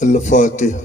الفاتحة.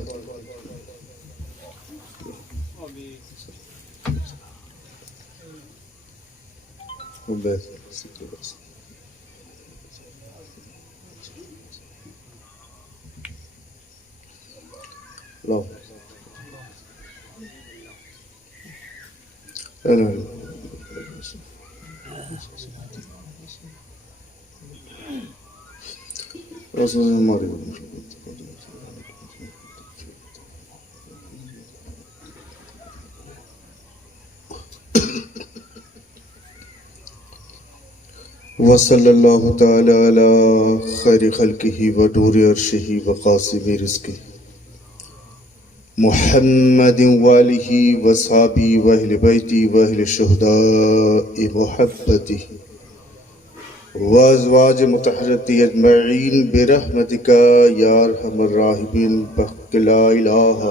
وصلی اللہ تعالی علی خیر خلقہ و نور عرشہ و قاسم رزقہ محمد والہ و صحابہ و اہل بیتہ و اہل شہداء محبتہ و ازواج مطہرۃ اجمعین برحمتک یا ارحم الراحمین بحق لا الہ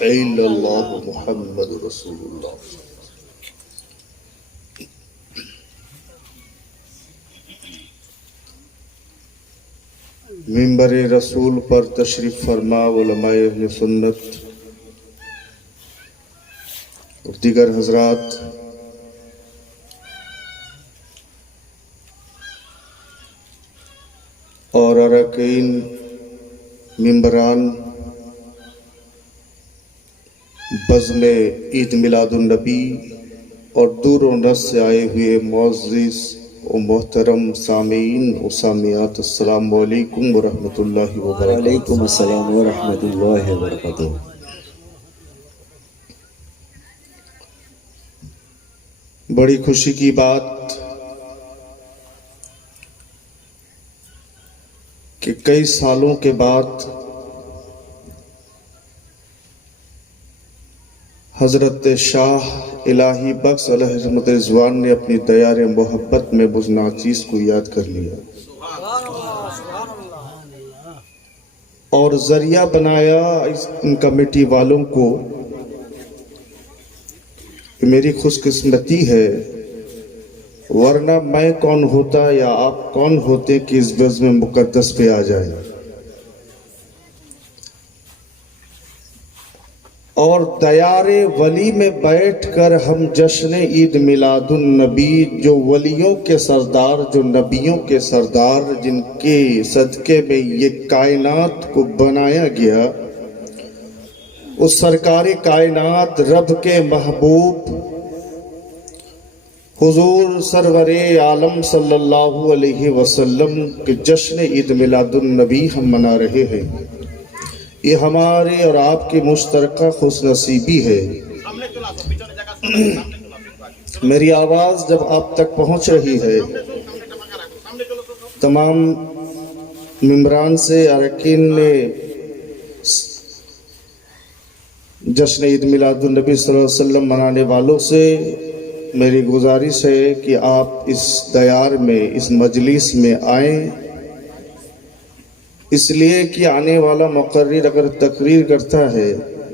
الا اللہ محمد رسول اللہ. منبر رسول پر تشریف فرما علماء اہل سنت اور دیگر حضرات، اور اراکین ممبران بزم عید میلاد النبی اور دور و نس سے آئے ہوئے معزز و محترم سامعین و سامعات، السلام علیکم ورحمۃ اللہ وبرکاتہ. وعلیکم السلام ورحمۃ اللہ وبرکاتہ. بڑی خوشی کی بات کہ کئی سالوں کے بعد حضرت شاہ الہی بخش علیہ رحمت رضوان نے اپنی دیار محبت میں مجھ ناچیز کو یاد کر لیا اور ذریعہ بنایا ان کمیٹی والوں کو کہ میری خوش قسمتی ہے، ورنہ میں کون ہوتا یا آپ کون ہوتے کہ اس بزم مقدس پہ آ جائیں. اور دیار ولی میں بیٹھ کر ہم جشن عید میلاد النبی، جو ولیوں کے سردار، جو نبیوں کے سردار، جن کے صدقے میں یہ کائنات کو بنایا گیا، اس سرکار کائنات رب کے محبوب حضور سرور عالم صلی اللہ علیہ وسلم کے جشن عید میلاد النبی ہم منا رہے ہیں. یہ ہمارے اور آپ کی مشترکہ خوش نصیبی ہے. میری آواز جب آپ تک پہنچ رہی ہے، تمام ممبران سے، اراکین نے، جشن عید میلاد النبی صلی اللہ علیہ وسلم منانے والوں سے میری گزارش ہے کہ آپ اس دیار میں، اس مجلس میں آئیں، اس لیے کہ آنے والا مقرر اگر تقریر کرتا ہے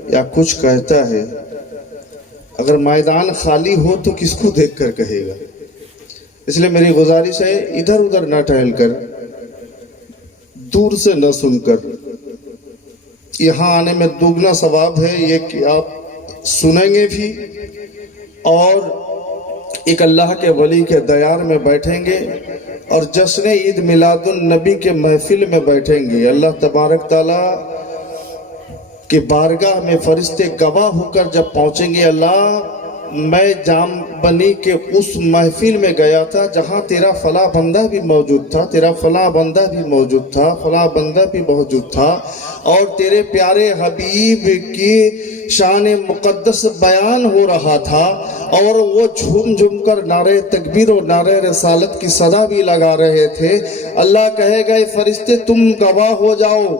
یا کچھ کہتا ہے، اگر میدان خالی ہو تو کس کو دیکھ کر کہے گا. اس لیے میری گزارش ہے ادھر ادھر نہ ٹہل کر، دور سے نہ سن کر، یہاں آنے میں دوگنا ثواب ہے یہ کہ آپ سنیں گے بھی اور ایک اللہ کے ولی کے دیار میں بیٹھیں گے اور جشن عید میلاد النبی کے محفل میں بیٹھیں گے. اللہ تبارک تعالیٰ کے بارگاہ میں فرشتے گواہ ہو کر جب پہنچیں گے، اللہ میں جام بنی کے اس محفل میں گیا تھا جہاں تیرا فلاں بندہ بھی موجود تھا، تیرا فلاں بندہ بھی موجود تھا، فلاں بندہ بھی موجود تھا، اور تیرے پیارے حبیب کی شان مقدس بیان ہو رہا تھا، اور وہ جھوم جھوم کر نعرہ تکبیر اور نعرہ رسالت کی صدا بھی لگا رہے تھے. اللہ کہے گا اے فرشتے تم گواہ ہو جاؤ،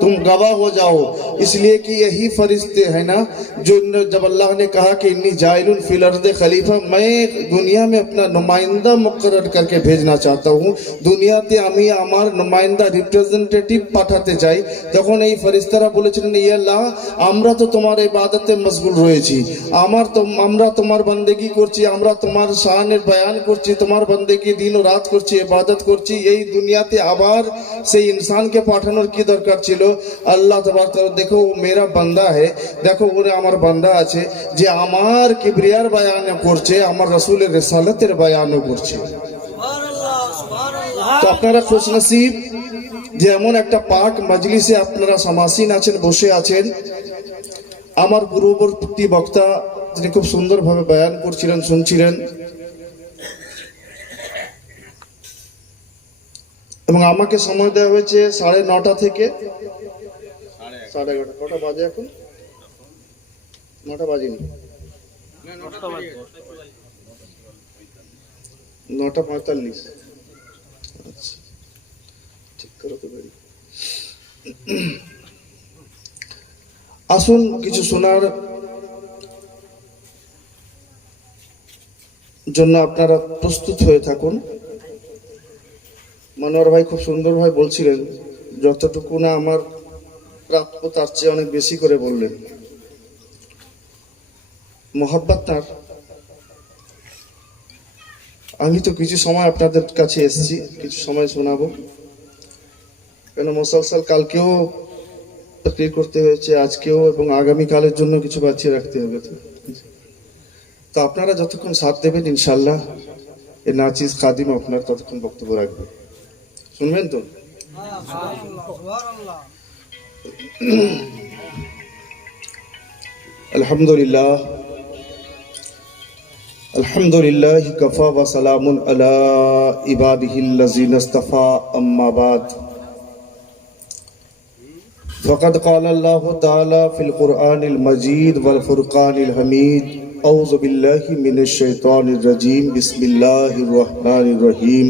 تم گواہ ہو جاؤ. اس لیے کہ یہی فرشتے ہیں نا جو جب اللہ نے کہا کہ انی جائل فی الارض خلیفہ، میں دنیا میں اپنا نمائندہ مقرر کر کے بھیجنا چاہتا ہوں، دنیاتے আমি আমার نمائندہ রিপ্রেজেন্টেটিভ পাঠাতে চাই। তখন এই ফেরেশতারা বলেছিলেন, ইয়া আল্লাহ আমরা তো তোমার ইবাদতে মশগুল রয়েছি, আমরা তোমার বান্দেগি করছি, আমরা তোমার শানের বয়ান করছি, তোমার বান্দেগি দিন ও রাত করছি, ইবাদত করছি, এই দুনিয়াতে আবার সেই ইনসানকে পাঠানোর কি দরকার ছিল? আল্লাহ তাবারক তাআলা দেখো ও মেরা বান্দা है, দেখো ওরে আমার বান্দা আছে যে আমার কিবরিয়ার বয়ান করছে, আমার রাসূলের রিসালাতের বয়ান করছে। তো আপনারা খুশনসিব যে এমন একটা পাক মজলিসে আপনারা সমাসীন আছেন, বসে আছেন। আমার পূর্ববর্তী বক্তা যিনি খুব সুন্দরভাবে বয়ান করছিলেন, শুনছিলেন, এবং আমাকে সময় দেওয়া হয়েছে 9:30 থেকে 11:30। কটা বাজে এখন? 9টা বাজেনি, 9:45। আচ্ছা, ঠিক করে তো পারি। আসুন কিছু শোনার জন্য আপনারা প্রস্তুত হয়ে থাকুন। মনোহর ভাই খুব সুন্দর ভাই বলছিলেন, যতটুকু না আমার প্রাপ্য তার চেয়ে অনেক বেশি করে বললেন। মোহাব্বত তার। আমি তো কিছু সময় আপনাদের কাছে এসেছি, কিছু সময় শোনাবো, কেন মুসলসল কালকেও তকরির করতে হয়েছে, আজকেও এবং আগামীকালের জন্য কিছু বাঁচিয়ে রাখতে হবে। তো আপনারা যতক্ষণ সাথ দেবেন ইনশাল্লাহ এ নাচিজ খাদিম আপনার ততক্ষণ বক্তব্য রাখবে। শুনবেন তো? আলহামদুলিল্লাহ, আলহামদুলিল্লাহ কাফা ওয়া সালামুন আলা ইবাদিহিল্লাযিনা ইসতাফা, আম্মা বাদ। فقد قال الله تعالى في القرآن المجيد والفرقان الحميد: أعوذ بالله من الشيطان الرجيم، بسم الله الرحمن الرحيم.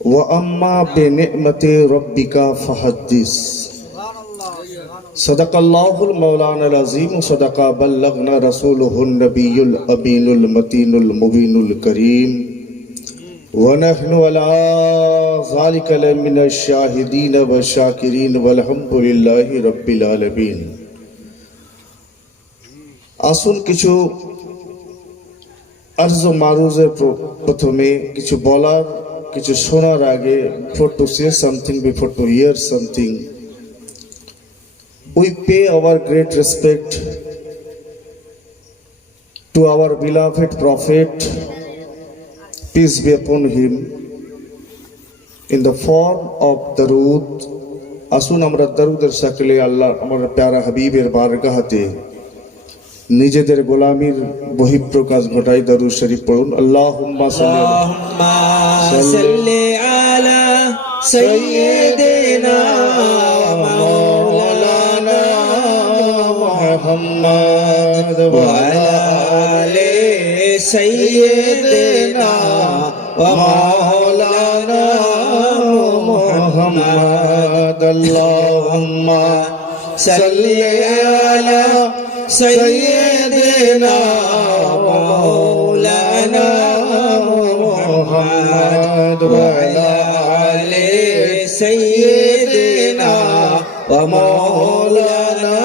وَأَمَّا بِنِعْمَةِ رَبِّكَ فَحَدِّثْ. صدق الله المولانا العظيم، صدق بلغنا رسوله النبي الأمين المتين المبين الكريم، ونحن على ذلك لمن الشاهدين والشاكرين والحمد لله رب العالمين. আসুন কিছু আরজ মারুজের প্রথমে কিছু বলার, কিছু শোনার আগে, before to say something, before to hear something, we pay our great respect to our beloved Prophet, peace be upon him, in the form of darud. আসুন আমরা দারুদের শাকলে আল্লাহ আমার প্যারা হাবিবের বারগাহতে নিজেদের গোলামির বহিঃপ্রকাশ ঘটাই। দারুদ শরীফ পড়ুন। আল্লাহুম্মা সাল্লি আলা সাইয়্যিদিনা মাওলানা মুহাম্মদ ওয়া আলা আলি সাইয়্যিদিনা মাওলানা মুহাম্মদ। আল্লাহুম্মা সাল্লি আলা سيدنا مولانا محمد وعلى آل سيدنا ومولانا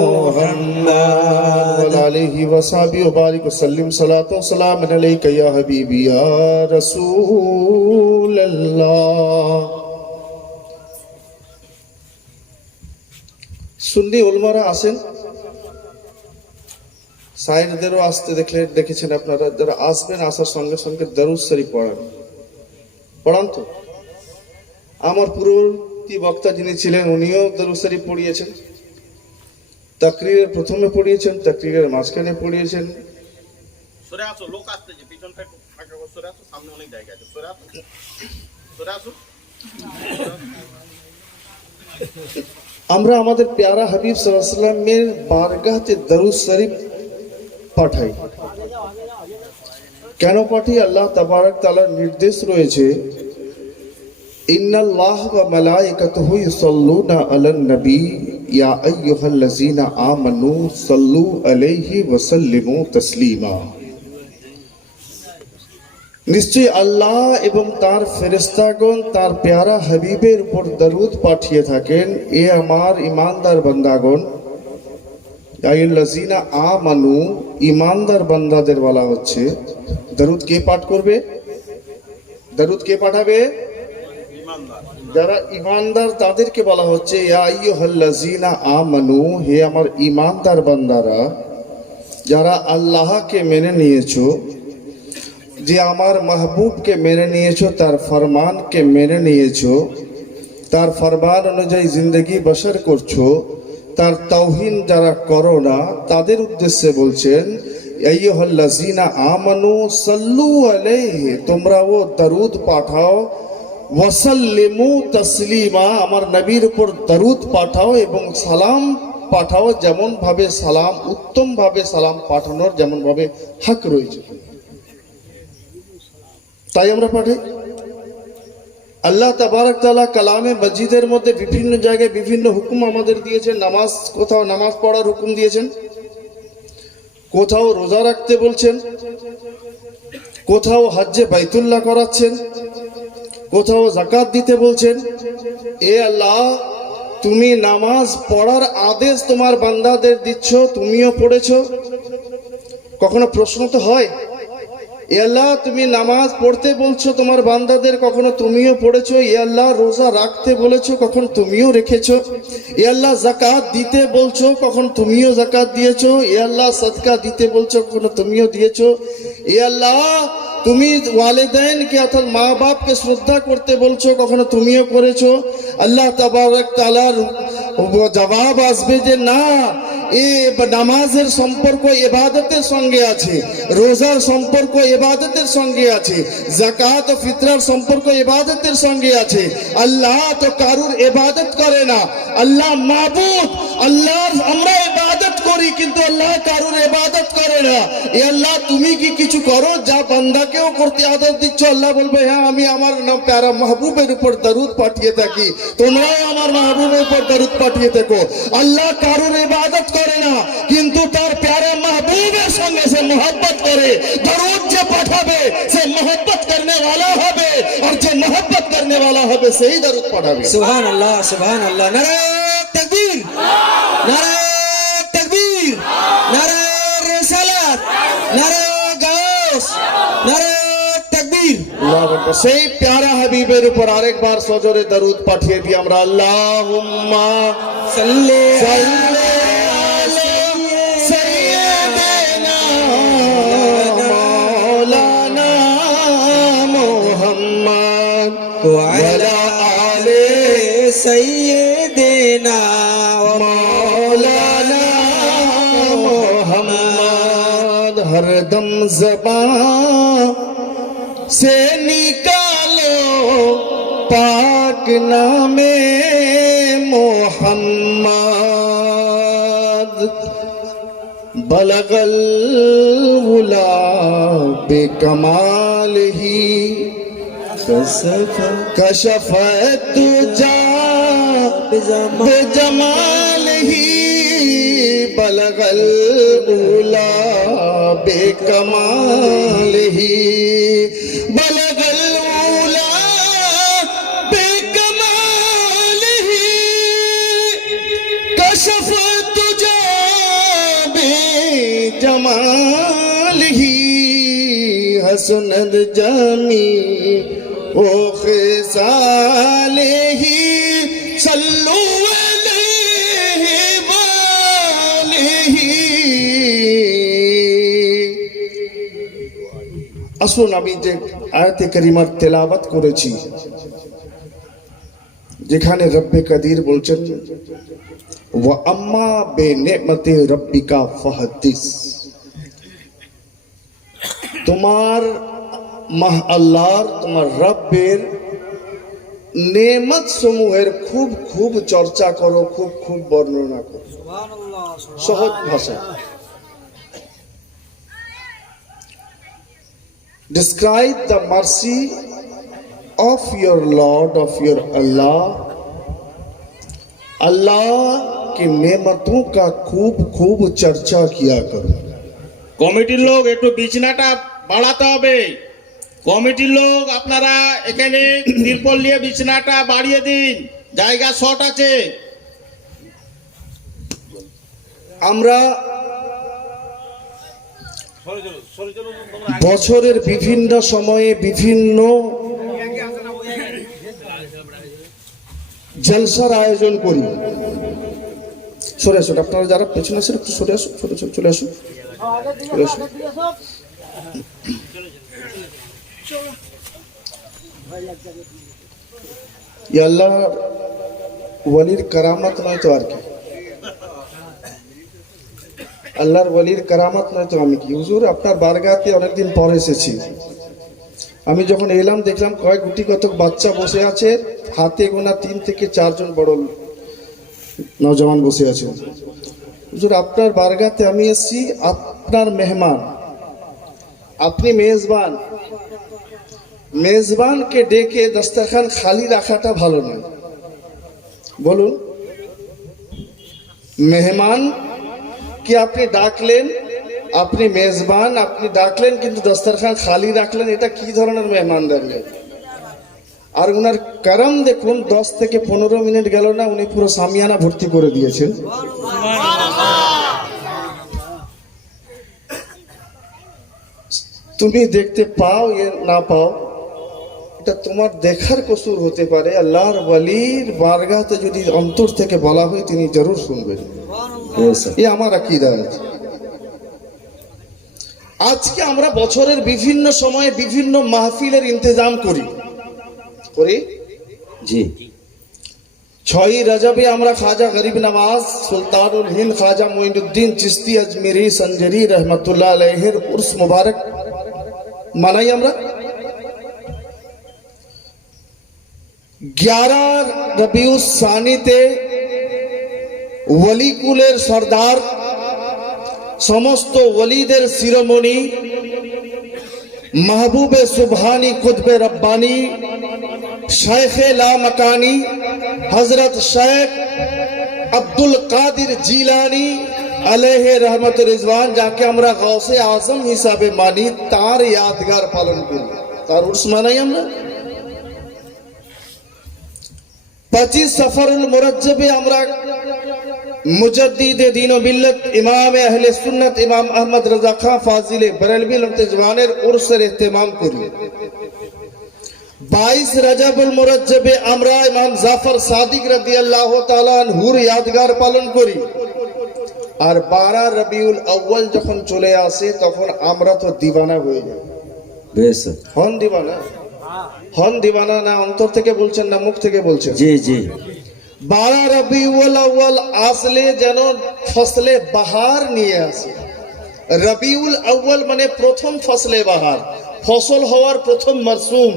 محمد وعلى آله وصحبه وبارك وسلم صلاة وسلام عليك يا حبيبي يا رسول الله. সুন্নি উলমারা আছেন, সাইরদেরও আসতে দেখেছেন আপনারা, যারা আসবেন আসার সঙ্গে সঙ্গে দরুদ শরীফ পড়ান। তো আমার পূর্ববর্তী বক্তা যিনি ছিলেন উনিও দরুদ শরীফ পড়িয়েছেন, তাকরীরের প্রথমে পড়িয়েছেন, তাকরীরের মাঝখানে পড়িয়েছেন। সরে আসো, লোক আসছে যে পিছনটা একটু ফাঁকা করে সরে আসো, সামনে অনেক জায়গা আছে, সরে আসো, সরে আসো। আমরা আমাদের প্যারা হাবিব সাল্লাল্লাহু আলাইহি ওয়াসাল্লামের বারগাহতে দরুদ শরীফ পাঠাই। কেন পাঠাই? আল্লাহ তাবারক তাআলার নির্দেশ রয়েছে, ইন্নাল্লাহ ওয়া মালাইকাতুহু ইউসাল্লুনা আলান নবী ইয়া আইয়ুহাল্লাযীনা আমানু সাল্লু আলাইহি ওয়া সাল্লিমু তাসলিমা। নিশ্চয়ই আল্লাহ এবং তার ফেরেশতাগণ তার প্যারা হাবিবের উপর দরুদ পাঠিয়ে থাকেন। এ আমার ঈমানদার বান্দাগণ, আইয়ুল্লাযীনা আমানু, ঈমানদার বান্দাদের বলা হচ্ছে। দরুদ কে পাঠ করবে? দরুদ কে পাঠাবে? যারা ঈমানদার তাদেরকে বলা হচ্ছে ইয়া আইয়ুহাল্লাযীনা আমানু, হে আমার ঈমানদার বান্দারা, যারা আল্লাহকে মেনে নিয়েছো, যে আমার মাহবুবকে মেনে নিয়েছো, তার ফরমানকে মেনে নিয়েছো, তার ফরমান অনুযায়ী জিন্দগি বসর করছো, তার তাওহীন যারা করো না, তাদের উদ্দেশ্যে বলছেন আইয়ুহাল্লাযীনা আমানু সাল্লু আলাইহি, তোমরা ও দরুদ পাঠাও, ওয়াসাল্লিমু তাসলিমা, আমার নবীর উপর দরুদ পাঠাও এবং সালাম পাঠাও, যেমন ভাবে সালাম, উত্তম ভাবে সালাম পাঠানোর যেমন ভাবে হক রয়েছে, তাই আমরা পাঠাই। আল্লাহ তাবারক তাআলা কালামে মজিদের মধ্যে বিভিন্ন জায়গায় বিভিন্ন হুকুম আমাদের দিয়েছেন। নামাজ, কোথাও নামাজ পড়ার হুকুম দিয়েছেন, কোথাও রোজা রাখতে বলছেন, কোথাও হজ্জে বাইতুল্লাহ করাচ্ছেন, কোথাও যাকাত দিতে বলছেন। এ আল্লাহ, তুমি নামাজ পড়ার আদেশ তোমার বান্দাদের দিচ্ছ, তুমিও পড়েছো, কখনো প্রশ্ন তো হয়, এ আল্লাহ তুমি নামাজ পড়তে বলছো তোমার বান্দাদের, কখনো তুমিও পড়েছো। এ আল্লাহ রোজা রাখতে বলেছো, কখন তুমিও রেখেছো। এ আল্লাহ যাকাত দিতে বলছো, কখন তুমিও যাকাত দিয়েছো। এ আল্লাহ সদকা দিতে বলছো, কখনো তুমিও দিয়েছো। এ আল্লাহ তুমি ওয়ালিদাইনকে অর্থাৎ মা বাপকে শ্রদ্ধা করতে বলছো, কখনো তুমিও করেছো। আল্লাহ তাবারক তাআলার জবাব আসবে যে না, এ নামাজের সম্পর্ক ইবাদতের সঙ্গে আছে, রোজার সম্পর্ক ইবাদতের সঙ্গে আছে, যাকাত ও ফিতরার সম্পর্ক ইবাদতের সঙ্গে আছে। আল্লাহ তো কারুর ইবাদত করে না, আল্লাহ মাবুদ, আল্লাহর আমরা ইবাদত করি, কিন্তু আল্লাহ কারুর ইবাদত করে না। এ আল্লাহ তুমি কি কিছু করো যা বান্দাকেও করতে আদেশ দিচ্ছ? আল্লাহ বলবে হ্যাঁ, আমি আমার প্যারা মাহবুবের উপর দরুদ পাঠিয়ে থাকি, তোমরাও আমার মাহবুবের উপর দরুদ পাঠিয়ে থাকো। আল্লাহ কারুর ইবাদত করে না, কিন্তু তার প্যারা মাহবুবের সঙ্গে সে মোহব্বত করে। দরুদ যে পাঠাবে সে মোহব্বত করনে वाला হবে, আর যে মোহব্বত করনে वाला হবে সেই দরুদ পাঠাবে। সুবহান আল্লাহ, সুবহান আল্লাহ। নারে তাকবীর, নারে তাকবীর, নারে রিসালাত, নারে গাউস, নারে তাকবীর। আল্লাহু আকবার। সেই প্যারা হাবিবের উপর আরেকবার সজোরে দরুদ পাঠিয়ে দিই আমরা। আল্লাহুম্মা সাল্লি সাল্লি আলা সাইয়্যিদিনা মাওলানা মুহাম্মদ ওয়া আলা আলি সাইয়্যিদিনা मौलाना मोहम्मद। हरदम ज़बान से निकालो पाक नामे मोहम्मद। बलगल उला बेकमालिही कशफत तुजा बेजमालिही। बलगल उला बेकमालिही, बलगल उला बेकमालिही। कशफत तुजा बेजमालिही। हसनद जमी ओ खिसालिही। सल्लु अलैहि वालिही। আসুন আমি যে আয়াতে কারিমার তেলাওয়াত করেছি, যেখানে রব্বে কাদির বলছেন ওয়া আম্মা বিনি'মাতি রাব্বিকা ফাহাদিস, তোমার আল্লাহর, তোমার রব্বের নেমত সমূহের খুব খুব চর্চা করো, খুব খুব বর্ণনা করো, সহজ ভাষা। Describe the mercy of your Lord, of your Allah. अल्लाह की नेमतों का खूब खूब चर्चा किया करो। কমিটির লোক একটু বিছানাটা বাড়াতে হবে। কমিটির লোক আপনারা এখানে তিরপল নিয়ে বিছানাটা বাড়িয়ে দিন, জায়গা শর্ট আছে। আমরা বছরের বিভিন্ন সময়ে বিভিন্ন জলসার আয়োজন করি। সরে আসুন, আপনারা যারা পেছনে আছেন একটু সরে আসুন, চলে আসুন, চলে আসুন। ये अल्लाह वलीर करामत नয় তো আর কি, আল্লাহর ওয়ালির কারামত নয় তো আমি কি। হুজুর আপনার বারগাতে অনেকদিন পর এসেছি। আমি যখন এলাম দেখলাম কয়েক গুটি কতক বাচ্চা বসে আছে, হাতে গোনা 3 থেকে 4 জন বড় নওজওয়ান বসে আছে। হুজুর আপনার বারগাতে আমি এসেছি, আপনার মেহমান, আপনি মেজবান, মেজবানকে ডেকে দস্তরখান খালি রাখাটা ভালো নয়। বলুন, মেহমান কি আপনি ডাকলেন, আপনি মেজবান, আপনি ডাকলেন কিন্তু দস্তরখান খালি রাখলেন, এটা কি ধরনের মেহমানদারি? আর উনার করম দেখুন, 10 থেকে 15 মিনিট গেল না উনি পুরো সামিয়ানা ভর্তি করে দিয়েছেন। তুমি দেখতে পাও এ না পাও, এটা তোমার দেখার কসুর হতে পারে। আল্লাহর ওয়ালির বারগাতে যদি অন্তর থেকে বলা হয় তিনি জরুর শুনবেন। এ আমার আকীদা আছে। আজকে আমরা বছরের বিভিন্ন সময়ে বিভিন্ন মাহফিলের ইন্তজাম করি জি। 6ই রজবে আমরা খাজা গরিব নওয়াজ সুলতানুল হিন্দ খাজা মুঈনুদ্দিন চিশতি আজমেরি সঞ্জরি রহমতুল্লাহ আলাইহির উর্স মুবারক মানাই। আমরা 11 রবিউল সানিতে ওয়ালিকুলের সর্দার, সমস্ত ওয়ালিদের শিরোমণি, মাহবুবে সুবহানি কুতবে রব্বানি, শেখে লামাকানি হযরত শেখ আব্দুল কাদির জিলানি আলাইহি রহমত রিজওয়ান, যাকে আমরা গৌসে আজম হিসাবে মানি, তার ইয়াদগার পালন করি, তার উর্স মানাই। আমরা 25 সফরুল মুরজ্জবে আমরা মুজাদ্দিদে দ্বীন ও মিল্লত ইমাম আহলে সুন্নাত ইমাম আহমদ রাজা খান ফাজিলে বরেলভী লমতেজওয়ানের উরসের ইহতিমাম করি। 22 রজবুল মুরজ্জবে আমরা ইমাম জাফর সাদিক রাদিয়াল্লাহু তাআলা আনহুর ইয়াদগার পালন করি। আর 12 রবিউল আউয়াল যখন চলে আসে তখন আমরা তো দিওয়ানা হয়ে যাই। বেশ হন দিওয়ানা, হন দিওয়ানা না অন্তর থেকে বলছেন না মুখ থেকে বলছেন? জি জি। 12 রবিউল আউয়াল আসলে যেন ফসলে বাহার নিয়ে আসে। রবিউল আউয়াল মানে প্রথম ফসলে বাহার, ফসল হওয়ার প্রথম মরসুম,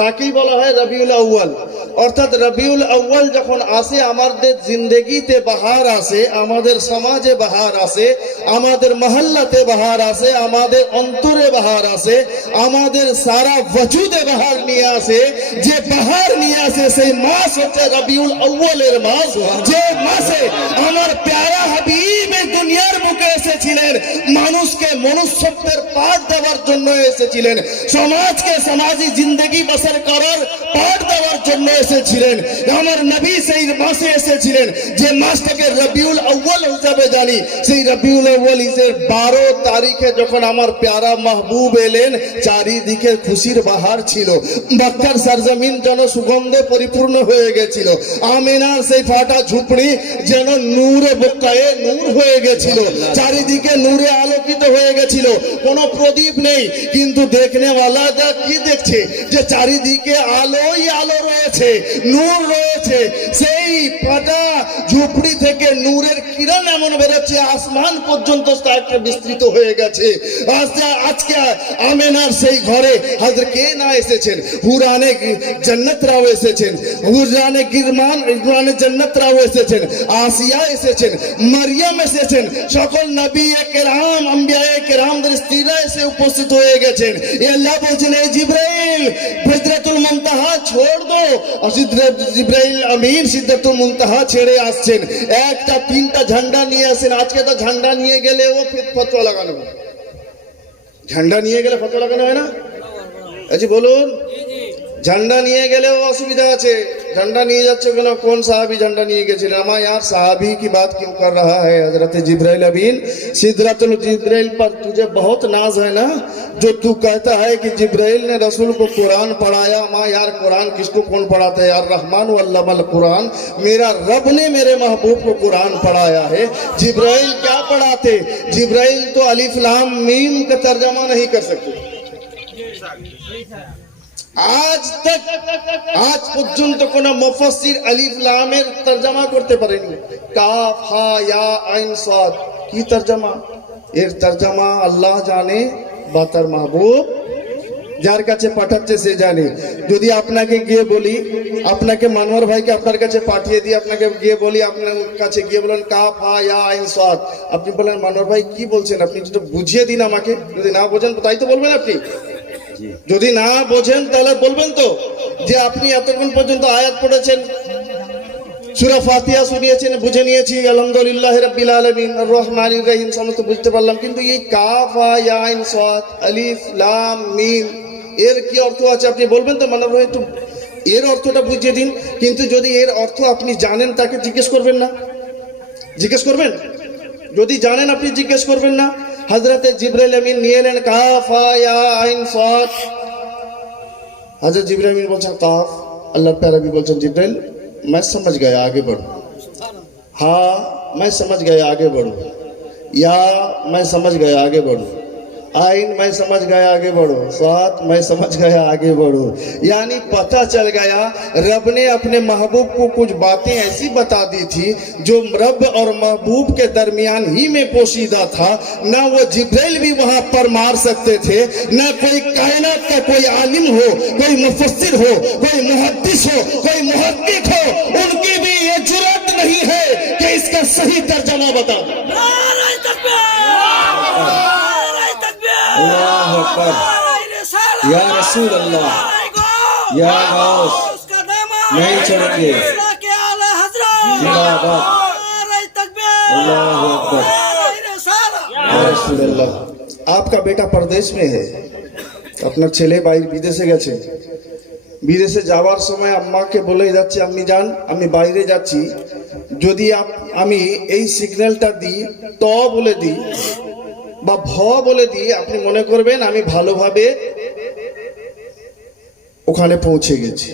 তাকেই বলা হয় রবিউল আউয়াল। অর্থাৎ রবিউল আউয়াল যখন আসে আমাদের জিন্দগিতে বাহার আসে, আমাদের সমাজে বাহার আসে, আমাদের মহল্লাতে বাহার আসে, আমাদের অন্তরে বাহার আসে, আমাদের সারা ওজুদে বাহার নিয়ে আসে। যে বাহার নিয়ে আসে সেই মাস হচ্ছে রবিউল আউয়ালের মাস, যে মাসে আমার প্যারা হাবিব দুনিয়ার বুকে এসেছিলেন, মানুষকে মনুষ্যত্বের পাঠ দেওয়ার জন্য এসেছিলেন, সমাজকে সমাজি জিন্দগি বসর করার পাঠ দেওয়ার জন্য এসেছিলেন। আমার নবী সেই মাসে এসেছিলেন, যে মাসটাকে রবিউল আউয়াল হিসাবে জানি। সেই রবিউল আউয়ালের 12 তারিখে যখন আমার প্যারা মাহবুব এলেন, চারিদিকে খুশির বাহার ছিল, মক্কার সরজমিন যেন সুগন্ধে পরিপূর্ণ হয়ে গেছিল। আমিনার সেই ফাটা ঝুপড়ি যেন নূরে বকায়ে নূর হয়ে গেছিল, চারিদিকে নূরে আলোকিত হয়ে গেছিল। কোনো প্রদীপ নেই, কিন্তু দেখনে ওয়ালা যা কি দেখছে, যে চারিদিকে আলোই আলো রয়েছে, নূর রয়েছে। সেই ফাটা ঝুপড়ি থেকে নূরের কিরণ এমন বেরোচ্ছে আসমান পর্যন্ত তা একটা বিস্তৃত হয়ে গেছে। আজকে আমেনার সেই ঘরে হাজর কে না এসেছেন, হুরানে জান্নাতরাও এসেছেন, হুরানে গিরমানে জান্নাতরাও এসেছেন, আসিয়া এসেছেন, মারিয়াম এসেছেন, সকল নবী কেরাম আম্বিয়া কেরামদের স্ত্রীরা এসে উপস্থিত হয়ে গেছেন। এ আল্লাহ বলছেন, এই জিবরাইল সিদরাতুল মুনতাহা ছোড় দো। জিবরাইল আমিন সিদরাতুল মুনতাহা ছেড়ে আসছেন। একটা 3টা ঝান্ডা নিয়ে আসেন। আজকে তো ঝান্ডা নিয়ে গেলে ও ফতোয়া লাগানো হয়, ঝান্ডা নিয়ে গেলে ফতোয়া লাগানো হয় না? আচ্ছা বলুন, झंडा নিয়ে গেলেও অসুবিধা আছে झंडा নিয়ে যাচ্ছে কেন কোন সাহাবী झंडा নিয়ে গেছিলেন আমা यार साहबी की बात क्यों कर रहा है हजरत जिब्राइल अमीन सिदरतुल जिब्राइल पर तुझे बहुत नाज है ना जो तू कहता है कि जिब्राइल ने रसूल को कुरान पढ़ाया माँ यार कुरान किसको कौन पढ़ाता है यार रहमान अल्लमल कुरान मेरा रब ने मेरे महबूब को कुरान पढ़ाया है जिब्राइल क्या पढ़ाते जिब्राइल तो अलिफ लाम मीम का तर्जमा नहीं कर सकते आज तक आज পর্যন্ত কোন মুফাসসির আলিফ লামের তরজমা করতে পারেনি কাফ হা ইয়া আইন সাদ কি তরজমা এর তরজমা আল্লাহ জানে বা তার মাহবুব যার কাছে পাঠাচ্ছে সে জানে যদি আপনাকে গিয়ে বলি আপনাকে মানওয়ার ভাইকে আপনার কাছে পাঠিয়ে দিই আপনাকে গিয়ে বলি আপনার কাছে গিয়ে বলেন কাফ হা ইয়া আইন সাদ আপনি বলেন মানওয়ার ভাই কি বলছেন আপনি একটু বুঝিয়ে দিন আমাকে যদি না বোঝেন তাই তো বলবেন আপনি যদি না বোঝেন তাহলে বলবেন তো যে আপনি এতক্ষণ পর্যন্ত আয়াত পড়েছেন সূরা ফাতিহা শুনিয়েছেন বুঝে নিয়েছি আলহামদুলিল্লাহ রাব্বিল আলামিন আর রহমানির রহিম সমস্ত বুঝতে পারলাম কিন্তু এই কাফ হা ইয়া আইন সাদ আলিফ লাম মিম এর কি অর্থ আছে আপনি বলবেন তো মানে একটু এর অর্থটা বুঝিয়ে দিন কিন্তু যদি এর অর্থ আপনি জানেন তাকে জিজ্ঞেস করবেন না জিজ্ঞেস করবেন যদি জানেন আপনি জিজ্ঞেস করবেন না हजरत जिब्राइल अमीन নিয়ে এলেন কাফ হা ইয়া আইন সাদ हजरत जिब्राइल अमीन বলছেন কাফ আল্লাহ প্যারা भी বলছেন जिब्राइल मैं समझ गया आगे बढ़ो हाँ मैं समझ गया आगे बढ़ो या मैं समझ गया आगे बढ़ो आइन मैं समझ गया आगे बढ़ो सात मैं समझ गया आगे बढ़ो यानी पता चल गया रब ने अपने महबूब को कुछ बातें ऐसी बता दी थी जो रब और महबूब के दरमियान ही में पोशीदा था ना वो जिब्राइल भी वहां पर मार सकते थे ना कोई कायनात का कोई आलिम हो कोई मुफस्सिर हो कोई मुहद्दिस हो कोई मुहक्किक हो उनकी भी ये जुर्रत नहीं है कि इसका सही तर्जमा बता दो अल्लाहु अकबर या रसूल अल्लाह या गौस नहीं छोड़ेंगे जिंदाबाद अल्लाहु अकबर या रसूल अल्लाह आपका बेटा परदेश में है আপনার ছেলে বাইরে বিদেশে গেছে বিদেশে যাওয়ার সময় আম্মাকে বলে যাচ্ছে আম্মি জান আমি বাইরে যাচ্ছি যদি আমি এই সিগন্যালটা দিই ত বলে দিই বা ভ বলে দিই আপনি মনে করবেন আমি ভালোভাবে ওখানে পৌঁছে গেছি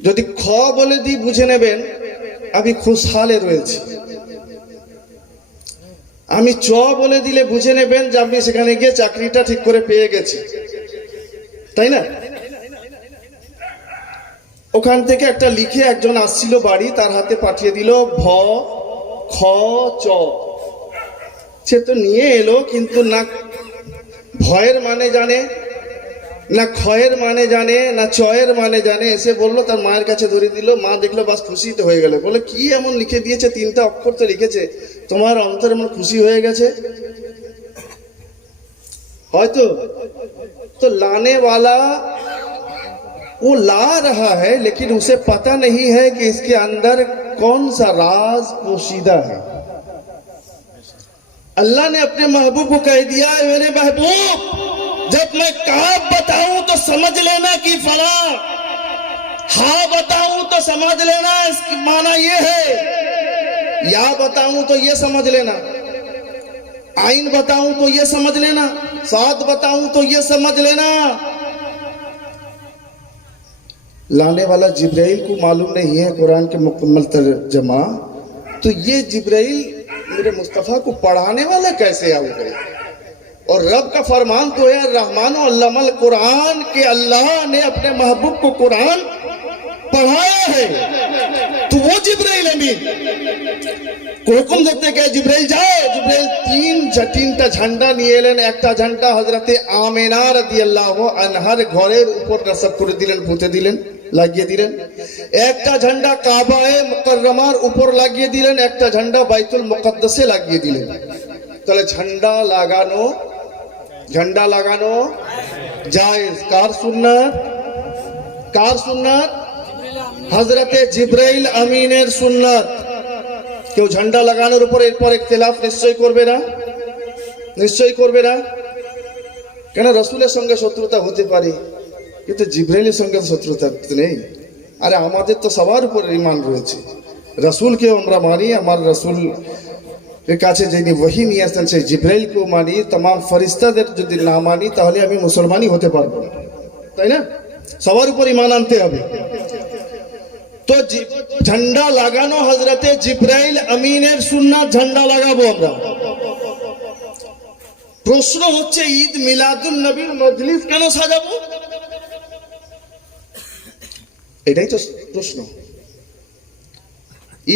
যদি খ বলে দিই বুঝে নেবেন আমি খুশহালে রয়েছি আমি চ বলে দিলে বুঝে নেবেন যে আপনি সেখানে গিয়ে চাকরিটা ঠিক করে পেয়ে গেছি তাই না ওখান থেকে একটা লিখে একজন আসছিল বাড়ি তার হাতে পাঠিয়ে দিল ভ খ চ সে তো নিয়ে এলো কিন্তু না ভয়ের মানে জানে না খয়ের মানে জানে না চয়ের মানে জানে এসে বললো তার মায়ের কাছে ধরে দিল মা দেখলো বাস খুশি তো হয়ে গেল বলে কি এমন লিখে দিয়েছে তিনটা অক্ষর তো লিখেছে তোমার অন্তর এমন খুশি হয়ে গেছে হয়তো तो लाने वाला वो ला रहा है लेकिन उसे पता नहीं है कि इसके अंदर कौन सा राज पोशीदा है अल्लाह ने अपने महबूब को कह दिया मेरे महबूब जब मैं काफ बताऊं तो समझ लेना कि फला हाँ बताऊं तो समझ लेना इसकी माना ये है या बताऊं तो ये समझ लेना आइन बताऊं तो ये समझ लेना सात बताऊं तो ये समझ लेना लाने वाला जिब्राइल को मालूम नहीं है कुरान के मुकम्मल तर्जमा तो ये जिब्राइल मेरे मुस्तफ़ा को पढ़ाने वाला कैसे आ गए और रब का फरमान तो है रहमान अल्लामल कुरान के अल्लाह ने अपने महबूब को कुरान पढ़ाया है तो वो जिब्राइल अमीन हुकुम देते गए जिब्राइल जाओ जिब्राइल তিনটা ঝান্ডা নিয়ে এলেন একটা ঝান্ডা হযরতে আমিনা রাদিয়াল্লাহু আনহার ঘরের উপর নসব করে দিলেন পুঁতে দিলেন লাগিয়ে দিলেন একটা ঝান্ডা কাবায়ে মুকাররমার উপর লাগিয়ে দিলেন একটা ঝান্ডা বাইতুল মুকদ্দাসে লাগিয়ে দিলেন তাহলে ঝান্ডা লাগানো জায়েজ কার সুন্নাত হযরতে জিব্রাইল আমিনের সুন্নাত কেউ ঝান্ডা লাগানোর উপর এরপর ইখতিলাফ নিশ্চয় করবে না কেন রসুলের সঙ্গে শত্রুতা হতে পারে, কিন্তু জিব্রাইলের সঙ্গে শত্রুতা নেই। আরে আমাদের তো সবার উপর ঈমান রয়েছে, রসুলকেও আমরা মানি, আমার রসুল এর কাছে যিনি ওহী নিয়ে আসতেন সেই জিব্রাইলকেও মানি, तमाम ফেরেশতাদের যদি না মানি তাহলে আমি মুসলমানই হতে পারবো না, তাই না? সবার উপর ঈমান আনতে হবে। তো ঝান্ডা লাগানো হযরতে জিব্রাইল আমিনের সুন্নাত ঝান্ডা লাগাবো আমরা। প্রশ্ন হচ্ছে ঈদ মিলাদুন নবীর মজলিস কেন সাজাবো? এটাই তো প্রশ্ন।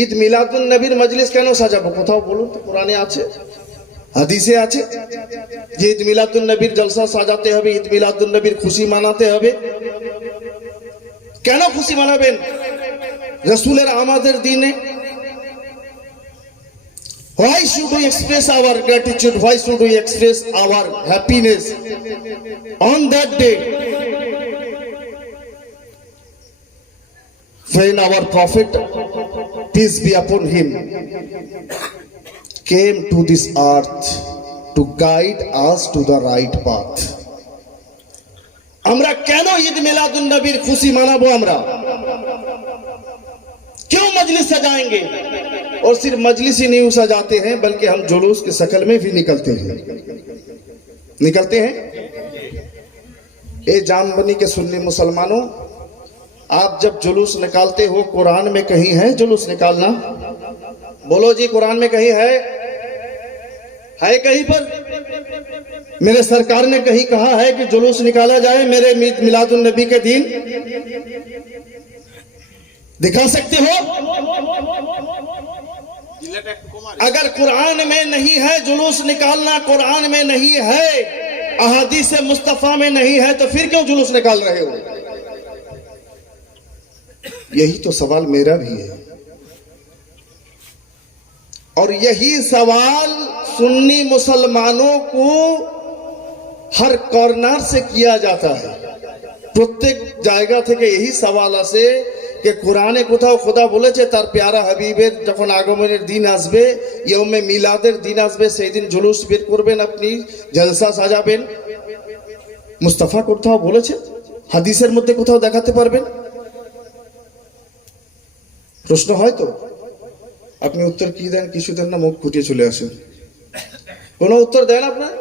ঈদ মিলাদুন নবীর মজলিস কেন সাজাবো? কোথাও বলুন তো, কোরআনে আছে, হাদিসে আছে যে ঈদ মিলাদুন নবীর জলসা সাজাতে হবে, ঈদ মিলাদুন নবীর খুশি মানাতে হবে। কেন খুশি মানাবেন রসুলের আমাদের দিনে? Why should we express our gratitude? Why should we express our happiness on that day when our prophet, peace be upon him, came to this earth to guide us to the right path? আমরা কেন ঈদ মিলাদুন নবীর খুশি মানাবো? আমরা क्यों मजलिस सजाएंगे? और सिर्फ मजलिस ही नहीं सजाते हैं बल्कि हम जुलूस की शक्ल में भी निकलते हैं। ए जान बनी के सुन्नी मुसलमानों, आप जब जुलूस निकालते हो, कुरान में कहीं है जुलूस निकालना? बोलो जी, कुरान में कहीं है कहीं पर? मेरे सरकार ने कहीं कहा है कि जुलूस निकाला जाए मेरे मिलादुन नबी के दिन? दिखा सकते हो? अगर कुरान में नहीं है जुलूस निकालना, कुरान में नहीं है, अहादीस मुस्तफा में नहीं है, तो फिर क्यों जुलूस निकाल रहे हो? यही तो सवाल मेरा भी है, और यही सवाल सुन्नी मुसलमानों को हर कॉर्नर से किया जाता है। প্রত্যেক জায়গা থেকে यही सवाल আসে যে কোরআনে কোথাও খোদা বলেছে তার প্যারা হাবিবের যখন আগমনের দিন আসবে, ইয়মে মিলাদের দিন আসবে, সেই দিন জুলুস বের করবেন, আপনি জলসা সাজাবেন? মুস্তাফা কোথাও বলেছে? হাদিসের মধ্যে কোথাও দেখাতে পারবেন? প্রশ্ন হয় তো, আপনি উত্তর কি দেন? কিছু দেন না, মুখ ফুটিয়ে চলে আসেন। কোনো উত্তর দেন? আপনার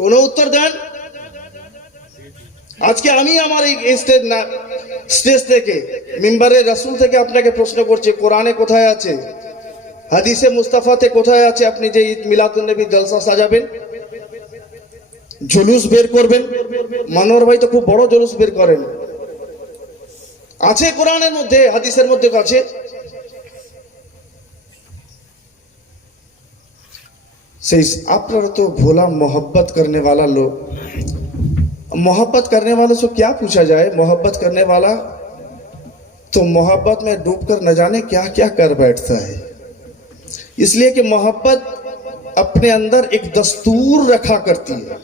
কোনো উত্তর দেন? আজকে আমি আমার এই স্টেজ থেকে, মিম্বারে রাসূল থেকে আপনাকে প্রশ্ন করছি, কোরআনে কোথায় আছে, হাদিসে মুস্তাফাতে কোথায় আছে আপনি যে ঈদ মিলাদুন নবী জলসা সাজাবেন, জুলুস বের করবেন? মনোহর ভাই তো খুব বড় জুলুস বের করেন। আছে কোরআনের মধ্যে, হাদিসের মধ্যে আছে? সেই আপনারা তো ভোলা मोहब्बत करने वाला लोग, मोहब्बत करने वाले से क्या पूछा जाए? मोहब्बत करने वाला तो मोहब्बत में डूबकर न जाने क्या क्या कर बैठता है। इसलिए कि मोहब्बत अपने अंदर एक दस्तूर रखा करती है।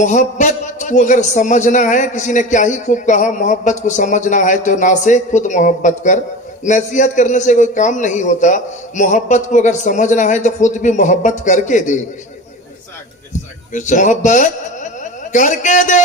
मोहब्बत को अगर समझना है, किसी ने क्या ही खूब कहा, मोहब्बत को समझना है तो ना से खुद मोहब्बत कर। नसीहत करने से कोई काम नहीं होता। मोहब्बत को अगर समझना है तो खुद भी मोहब्बत करके दे, मोहब्बत करके दे।